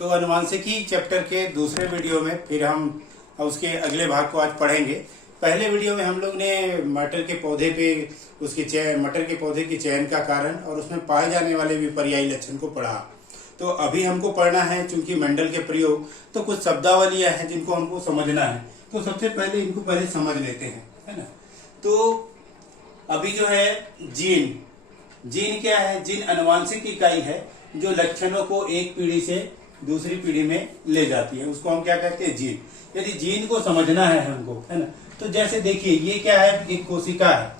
तो अनुवांशिकी चैप्टर के दूसरे वीडियो में फिर हम उसके अगले भाग को आज पढ़ेंगे। पहले वीडियो में हम लोग ने मटर के पौधे पे मटर के पौधे की चयन का कारण और उसमें पाए जाने वाले विपर्यायी लक्षण को पढ़ा। तो अभी हमको पढ़ना है, चूंकि मेंडल के प्रयोग तो कुछ शब्दावलियां हैं जिनको हमको समझना है। तो सबसे पहले इनको पहले समझ लेते हैं, है ना। तो अभी जो है जीन क्या है? जीन अनुवांशिक इकाई है जो लक्षणों को एक पीढ़ी से दूसरी पीढ़ी में ले जाती है, उसको हम क्या कहते हैं? जीन। यदि जीन को समझना है हमको, है ना, तो जैसे देखिए ये क्या है? एक कोशिका है,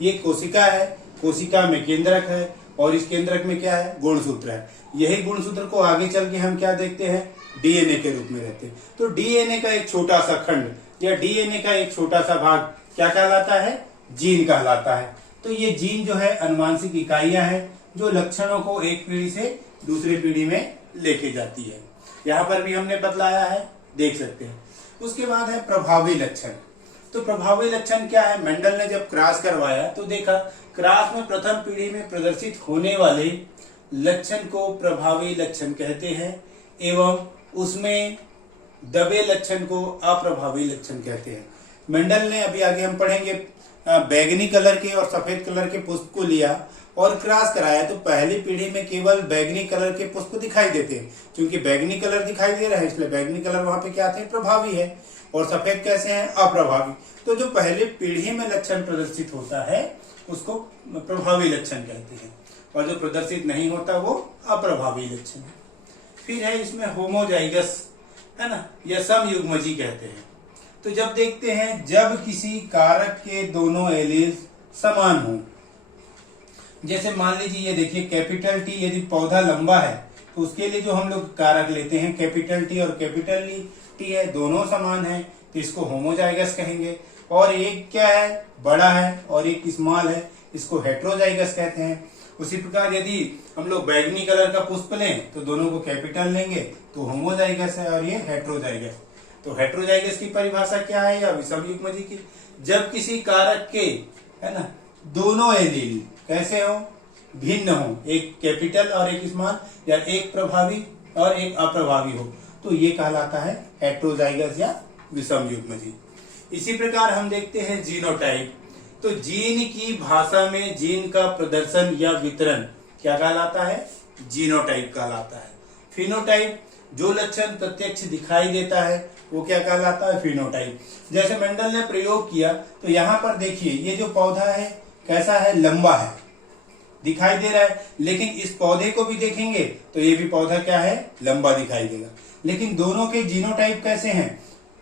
ये कोशिका है, कोशिका में केंद्रक है और इस केंद्रक में क्या है? गुणसूत्र है। यही गुणसूत्र को आगे चल के हम क्या देखते हैं? डीएनए के रूप में रहते हैं। तो डीएनए का एक छोटा सा खंड या डीएनए का एक छोटा सा भाग क्या कहलाता है? जीन कहलाता है। तो ये जीन जो है अनुवांशिक इकाइयां हैं जो लक्षणों को एक पीढ़ी से दूसरी पीढ़ी में लेके जाती है। यहाँ पर भी हमने बतलाया है, देख सकते हैं। उसके बाद है प्रभावी लक्षण। तो प्रभावी लक्षण क्या है? मेंडल ने जब क्रॉस करवाया तो देखा क्रॉस में प्रथम पीढ़ी में प्रदर्शित होने वाले लक्षण को प्रभावी लक्षण कहते हैं एवं उसमें दबे लक्षण को अप्रभावी लक्षण कहते हैं। मेंडल ने अभी आगे हम पढ़ेंगे बैगनी कलर के और सफेद कलर के पुष्प को लिया और क्रॉस कराया। तो पहली पीढ़ी में केवल बैगनी कलर के पुष्प दिखाई देते हैं, क्योंकि बैगनी कलर दिखाई दे रहा है इसलिए बैगनी कलर वहां पे क्या थे? प्रभावी है। और सफेद कैसे हैं? अप्रभावी। तो जो पहले पीढ़ी में लक्षण प्रदर्शित होता है उसको प्रभावी लक्षण कहते हैं और जो प्रदर्शित नहीं होता वो अप्रभावी लक्षण है। फिर है इसमें होमोजाइगस, है ना, या समयुग्मजी कहते हैं। तो जब देखते हैं जब किसी कारक के दोनों एलील्स समान हों, जैसे मान लीजिए ये देखिए कैपिटल टी, यदि पौधा लंबा है तो उसके लिए जो हम लोग कारक लेते हैं कैपिटल टी और कैपिटल टी है, दोनों समान है तो इसको होमोजाइगस कहेंगे। और एक क्या है? बड़ा है और एक स्मॉल है, इसको हेट्रोजाइगस कहते हैं। उसी प्रकार यदि हम लोग बैगनी कलर का पुष्प लें तो दोनों को कैपिटल लेंगे तो होमोजाइगस है और ये हेट्रोजाइगस। तो हेट्रोजाइगस की परिभाषा क्या है? या समयुग्मजी की, जब किसी कारक के, है ना, दोनों एलील कैसे हो? भिन्न हो, एक कैपिटल और एक स्मॉल, या एक प्रभावी और एक अप्रभावी हो, तो ये कहलाता है हेट्रोजाइगस या विषमयुग्मजी। इसी प्रकार हम देखते हैं जीनोटाइप। तो जीन की भाषा में जीन का प्रदर्शन या वितरण क्या कहलाता है? जीनोटाइप कहलाता है। फिनोटाइप, जो लक्षण प्रत्यक्ष दिखाई देता है वो क्या कहलाता है? फिनोटाइप। जैसे मेंडल ने प्रयोग किया तो यहाँ पर देखिए ये जो पौधा है कैसा है? लंबा है, दिखाई दे रहा है। लेकिन इस पौधे को भी देखेंगे तो ये भी पौधा क्या है? लंबा दिखाई देगा। लेकिन दोनों के जीनोटाइप कैसे हैं?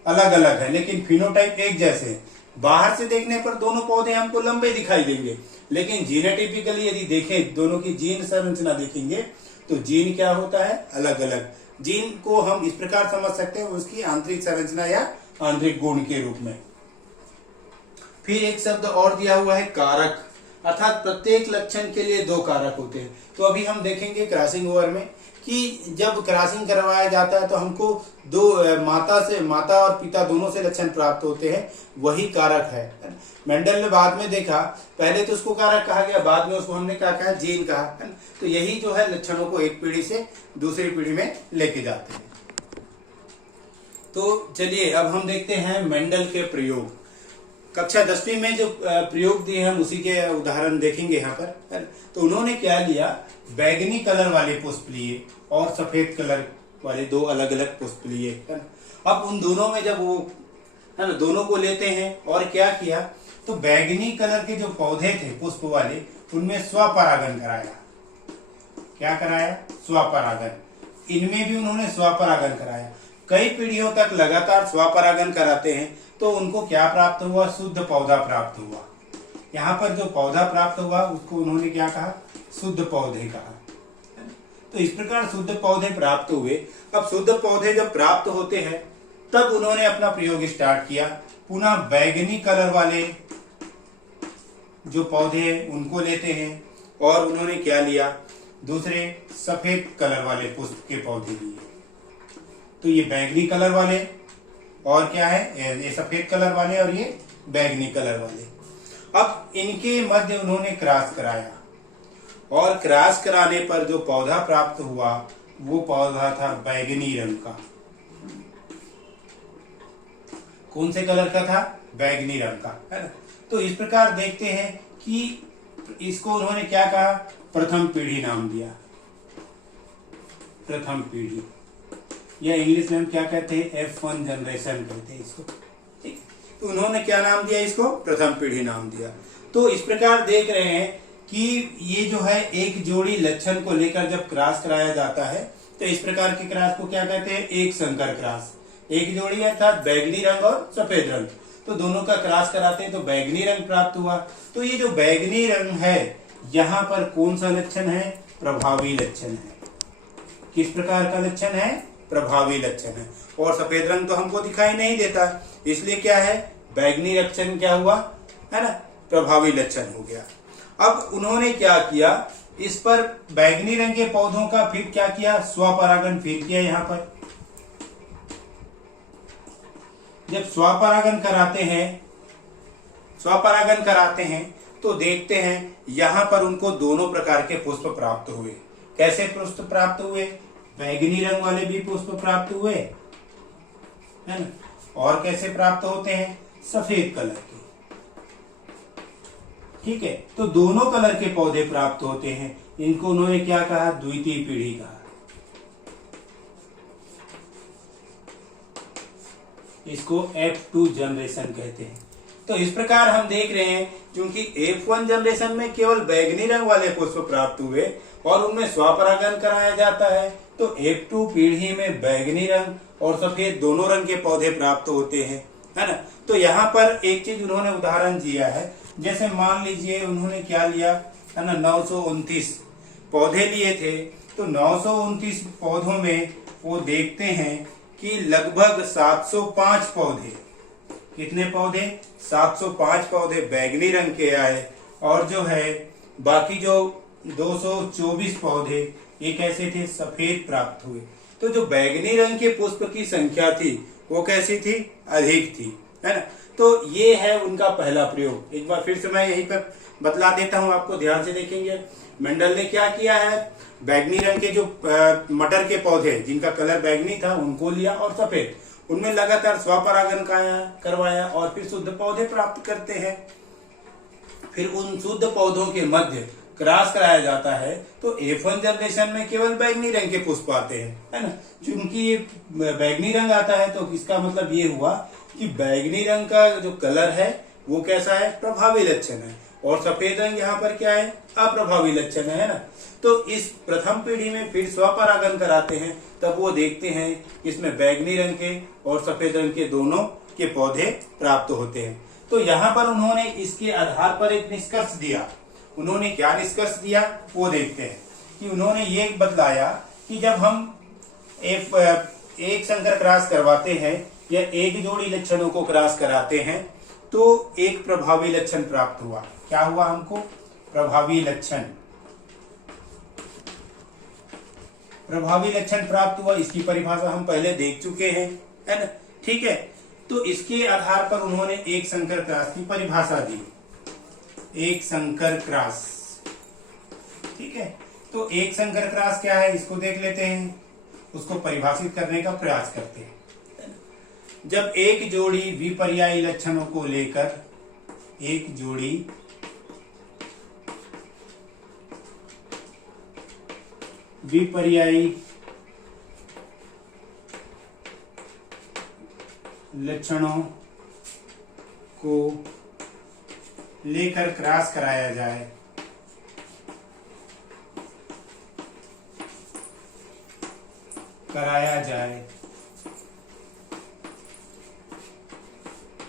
अलग अलग है, लेकिन फिनोटाइप एक जैसे हैं। बाहर से देखने पर दोनों पौधे हमको लंबे दिखाई देंगे, लेकिन जीनोटाइपिकली यदि देखें, दोनों की जीन संरचना देखेंगे तो जीन क्या होता है? अलग अलग। जीन को हम इस प्रकार समझ सकते हैं उसकी आंतरिक संरचना या आंतरिक गुण के रूप में। फिर एक शब्द और दिया हुआ है कारक, अर्थात प्रत्येक लक्षण के लिए दो कारक होते हैं। तो अभी हम देखेंगे क्रॉसिंग ओवर में कि जब क्रॉसिंग करवाया जाता है तो हमको दो माता और पिता दोनों से लक्षण प्राप्त होते हैं, वही कारक है। मेंडल ने बाद में देखा, पहले तो उसको कारक कहा गया, बाद में उसको हमने क्या कहा? जीन कहा, है ना। तो यही जो है लक्षणों को एक पीढ़ी से दूसरी पीढ़ी में लेके जाते हैं। तो चलिए अब हम देखते हैं मेंडल के प्रयोग। कक्षा 10वीं में जो प्रयोग दिए हम उसी के उदाहरण देखेंगे यहाँ पर। तो उन्होंने क्या लिया? बैगनी कलर वाले पुष्प लिए और सफेद कलर वाले दो अलग अलग पुष्प लिए, है ना। अब उन दोनों में जब वो, है ना, दोनों को लेते हैं और क्या किया? तो बैगनी कलर के जो पौधे थे पुष्प वाले, उनमें स्वपरागन कराया। क्या कराया? स्वपरागन। इनमें भी उन्होंने स्वपरागन कराया। कई पीढ़ियों तक लगातार स्वपरागन कराते हैं तो उनको क्या प्राप्त हुआ? शुद्ध पौधा प्राप्त हुआ। यहाँ पर जो पौधा प्राप्त हुआ उसको उन्होंने क्या कहा? शुद्ध पौधे कहा। तो इस प्रकार शुद्ध पौधे प्राप्त हुए। अब शुद्ध पौधे जब प्राप्त होते हैं तब उन्होंने अपना प्रयोग स्टार्ट किया। पुनः बैगनी कलर वाले जो पौधे हैं उनको लेते हैं और उन्होंने क्या लिया? दूसरे सफेद कलर वाले पुष्प के पौधे लिए। तो ये बैगनी कलर वाले और क्या है? ये सफेद कलर वाले और ये बैगनी कलर वाले। अब इनके मध्य उन्होंने क्रॉस कराया और क्रॉस कराने पर जो पौधा प्राप्त हुआ वो पौधा था बैगनी रंग का। कौन से कलर का था? बैगनी रंग का, है ना। तो इस प्रकार देखते हैं कि इसको उन्होंने क्या कहा? प्रथम पीढ़ी नाम दिया, प्रथम पीढ़ी, या इंग्लिश में हम क्या कहते हैं? F1 जनरेशन कहते हैं इसको, ठीक। तो उन्होंने क्या नाम दिया इसको? प्रथम पीढ़ी नाम दिया। तो इस प्रकार देख रहे हैं कि ये जो है एक जोड़ी लक्षण को लेकर जब क्रॉस कराया जाता है तो इस प्रकार के क्रॉस को क्या कहते हैं? एक संकर क्रॉस। एक जोड़ी अर्थात बैगनी रंग और सफेद रंग, तो दोनों का क्रॉस कराते हैं तो बैगनी रंग प्राप्त हुआ। तो ये जो बैगनी रंग है यहाँ पर कौन सा लक्षण है? प्रभावी लक्षण है। किस प्रकार का लक्षण है? प्रभावी लक्षण है। और सफेद रंग तो हमको दिखाई नहीं देता, इसलिए क्या है? बैगनी लक्षण क्या हुआ, है ना, प्रभावी लक्षण हो गया। अब उन्होंने क्या किया? इस पर बैगनी रंग के पौधों का फिर क्या किया? स्वपरागण फिर किया। यहाँ पर जब स्वपरागण कराते हैं तो देखते हैं यहाँ पर उनको दोनों प्रकार के पुष्प प्राप्त हुए। कैसे पुष्प प्राप्त हुए? बैगनी रंग वाले भी पुष्प प्राप्त हुए, है ना। और कैसे प्राप्त होते हैं? सफेद कलर के, ठीक है। तो दोनों कलर के पौधे प्राप्त होते हैं। इनको उन्होंने क्या कहा? द्वितीय पीढ़ी कहा। इसको F2 जनरेशन कहते हैं। तो इस प्रकार हम देख रहे हैं क्योंकि F1 जनरेशन में केवल बैगनी रंग वाले पुष्प प्राप्त हुए और उनमें स्वपरागण कराया जाता है, तो F2 पीढ़ी में बैगनी रंग और सफेद दोनों रंग के पौधे प्राप्त होते हैं, है ना। तो यहाँ पर एक चीज उन्होंने उदाहरण दिया है, जैसे मान लीजिए उन्होंने क्या लिया, है ना, 929 पौधे लिए थे। तो 929 पौधों में वो देखते हैं कि लगभग 705 पौधे, कितने पौधे? 705 पौधे बैगनी रंग के आए और जो है बाकी जो 224 पौधे ये कैसे थे? सफेद प्राप्त हुए। तो जो बैगनी रंग के पुष्प की संख्या थी वो कैसी थी? अधिक थी, है ना। तो ये है उनका पहला प्रयोग। एक बार फिर से मैं यहीं पर बतला देता हूं, आपको ध्यान से देखेंगे। मेंडल ने क्या किया है? बैगनी रंग के जो मटर के पौधे जिनका कलर बैगनी था उनको लिया और सफेद, उनमें लगातार स्वपरागण करवाया और फिर शुद्ध पौधे प्राप्त करते हैं। फिर उन शुद्ध पौधों के मध्य क्रॉस कराया जाता है तो F1 जनरेशन में केवल बैगनी रंग के पुष्प आते हैं, है ना। चूंकि ये बैगनी रंग आता है तो इसका मतलब ये हुआ कि बैगनी रंग का जो कलर है वो कैसा है? प्रभावी लक्षण है। और सफेद रंग यहाँ पर क्या है? अप्रभावी लक्षण है ना। तो इस प्रथम पीढ़ी में फिर स्वपरागण कराते हैं, तब वो देखते हैं इसमें बैगनी रंग के और सफेद रंग के दोनों के पौधे प्राप्त होते हैं। तो यहाँ पर उन्होंने इसके आधार पर एक निष्कर्ष दिया। उन्होंने क्या निष्कर्ष दिया वो देखते हैं कि उन्होंने ये बतलाया कि जब हम एक संकर क्रॉस करवाते हैं या एक जोड़ी लक्षणों को क्रॉस कराते हैं तो एक प्रभावी लक्षण प्राप्त हुआ। क्या हुआ हमको? प्रभावी लक्षण। प्रभावी लक्षण प्राप्त हुआ, इसकी परिभाषा हम पहले देख चुके हैं, है ना, ठीक है। तो इसके आधार पर उन्होंने एक संकर क्रॉस की परिभाषा दी। एक संकर क्रॉस, ठीक है। तो एक संकर क्रॉस क्या है इसको देख लेते हैं, उसको परिभाषित करने का प्रयास करते हैं। जब एक जोड़ी विपर्यायी लक्षणों को लेकर एक जोड़ी विपर्यायी लक्षणों को लेकर क्रॉस कराया जाए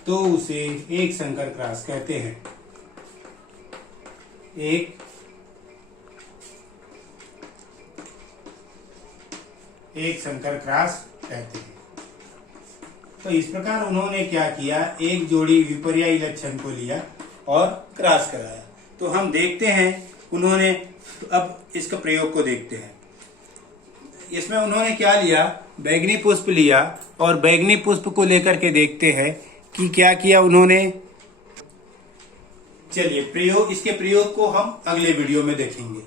तो उसे एक संकर क्रॉस कहते हैं। एक संकर क्रॉस कहते हैं। तो इस प्रकार उन्होंने क्या किया, एक जोड़ी विपर्यायी लक्षण को लिया और क्रॉस कराया। तो हम देखते हैं उन्होंने, अब इसका प्रयोग को देखते हैं। इसमें उन्होंने क्या लिया, बैगनी पुष्प लिया और बैगनी पुष्प को लेकर के देखते हैं कि क्या किया उन्होंने। चलिए इसके प्रयोग को हम अगले वीडियो में देखेंगे।